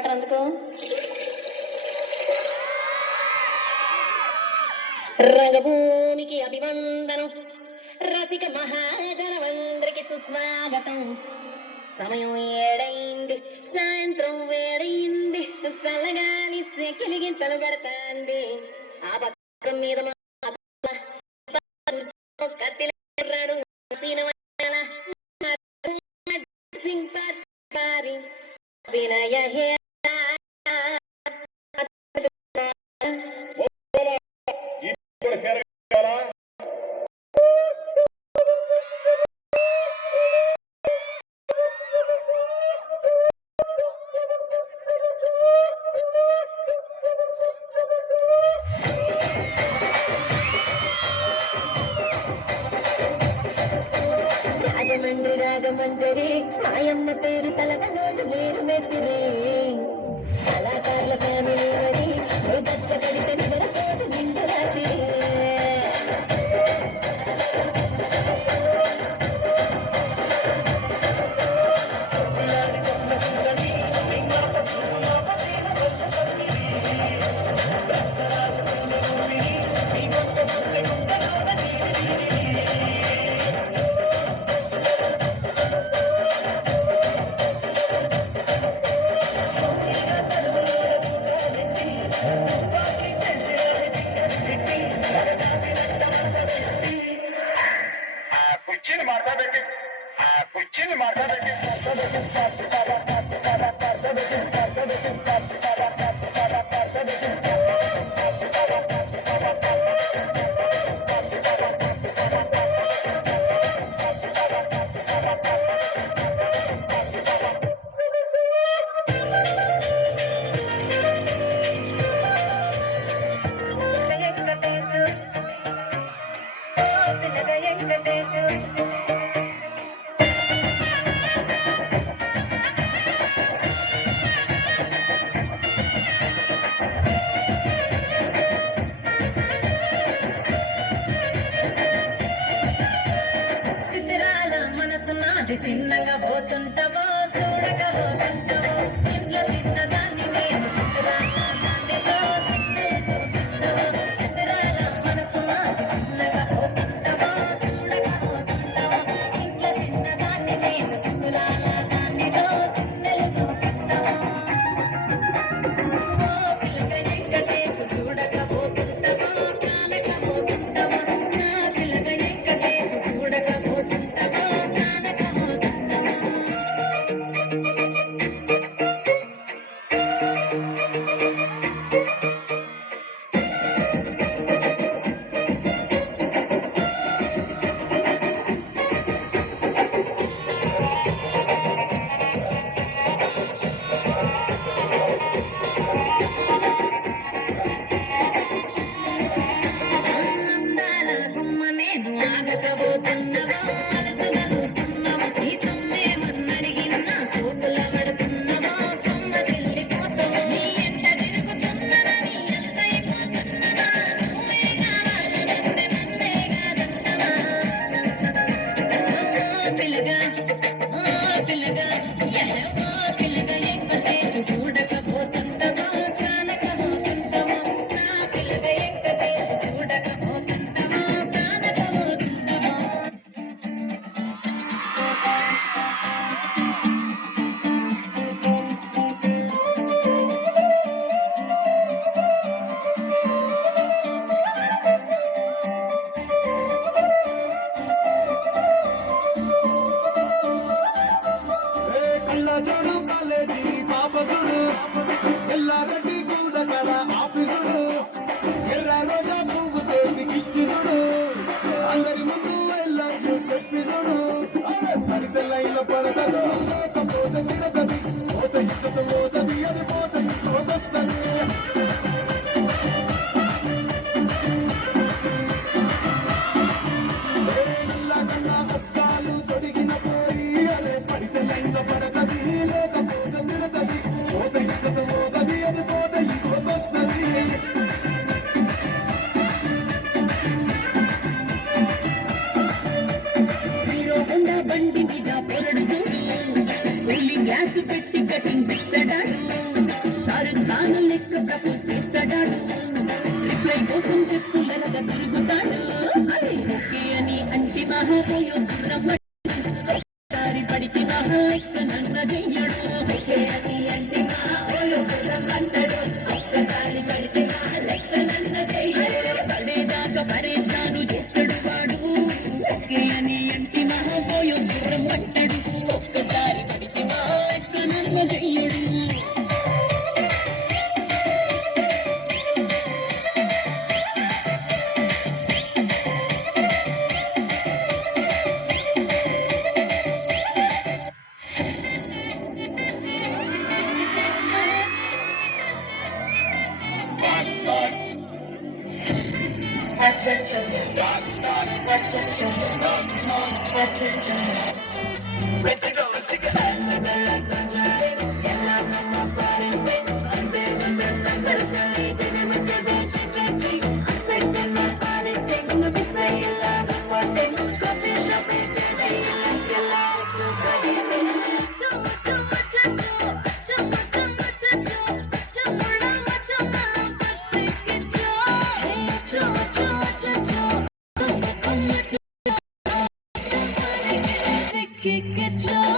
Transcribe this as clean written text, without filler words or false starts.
Water అందుకో. రంగభూమికి అభివందనం, రసిక మహాజనమందరికి సుస్వాగతం. సమయం ఏడైంది, సాయంత్రం వేడైంది, చల్లగాలి సెకిలిగింతలు పెడతాంది. ఆ పక్కం మీద కత్తిలాడు వినయ రాజమండ్రి రాగమంజరి మాయమ్మ పేరు తలవనోడు మీరు మేస్తిరి. కళాకారుల ఫ్యామిలీ మరి గచ్చ కడితే నిద్రపోటు నిండు రాత్రి. కుర్చీని మాట్లాడండి. చిన్నగా పోతుంటావో చూడగా పోతుంటావో ఇంట్లో తిన్నదాన్ని నేను మనసు నాటి చిన్నగా పోతుంటావో చూడగా పోతుంటావో ఇంట్లో తిన్నదాన్ని నేను చిన్నెలు చూపిస్తావో. పిల్లగా వెంకటేశు చూడగా పోతుంటావో కానక పోతుంటావో, నా పిల్లగా వెంకటేశు చూడగా పోతుంటావో కానక చూడు కాలేజీ పాపసుడు ఎల్లారెడ్డి కూడ కళ ఆఫీసుడు ఎర్ర రోజా పువ్వు చేతికిచ్చిదుడు అందరి ముందు ఎల్లూ చెప్పిదుడు పడితే లైన్లో పడతదు లేకపోతే తిరగది పోత ఇచ్చత పోతది అది పోత ఇంకోతొస్తది. అద్దాలు తొడిగిన పోయి అదే పడితే లైన్లో పడతది లేకపోతే తిరగది పోత ఇచ్చత పోతది అది పోత ఇంకోతొస్తది. బండి మీద పొరడు చూడు, కూలి గ్లాసు పెట్టి కటింగ్ ఇస్తాడు. చేస్తాను లెక్క ప్రపోజ్ చేస్తాడాడు రిప్లై కోసం చెప్పులనగా తిరుగుతాడు అరే ఓకే అని అంటి మహాపోయో సారి పడికి మహా ఎక్క నన్న చెయ్యడు ఓకే అని అంటే మా ఓయో గుర్రం అంటాడు ఒక్కసారి పడితే మా లెక్క నన్న చెయ్యడు పడేదాకా పరేషాను చేస్తాడు వాడు ఓకే అని అంటి మహాపోయో గుర్రం అంటాడు ఒక్కసారి పడికి మహా ఎక్క నన్న చెయ్యడు Kick it,